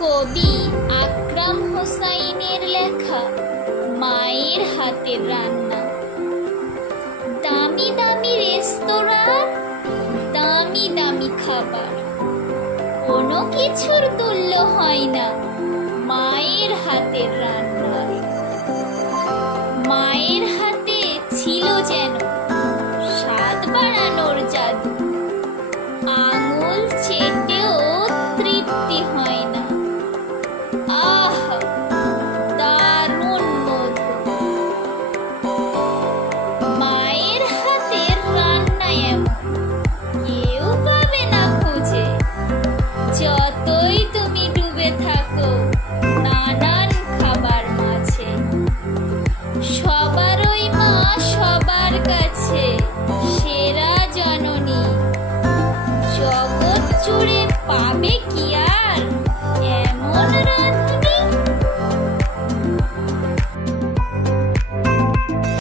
কবি আকরাম হোসাইনের লেখা মায়ের হাতের রান্না। দামি দামি রেস্তোরাঁ, দামি দামি খাবার, কোনো কিছুর তুল্য হয় না মায়ের হাতের রান্না। মায়ের হাতে ছিল যেন স্বাদ বাড়ানোর জাদু, আঙুল চেটেও তৃপ্তি হয় না। আহ, দারুণ মধু! মায়ের হাতের রান্না এমন কেউ পাবে না খুঁজে, যতই তুমি ডুবে থাকো নানান খাবার মাঝে। সবারই মা সবার কাছে সেরা জননী, জগৎ জুড়ে পাবে কি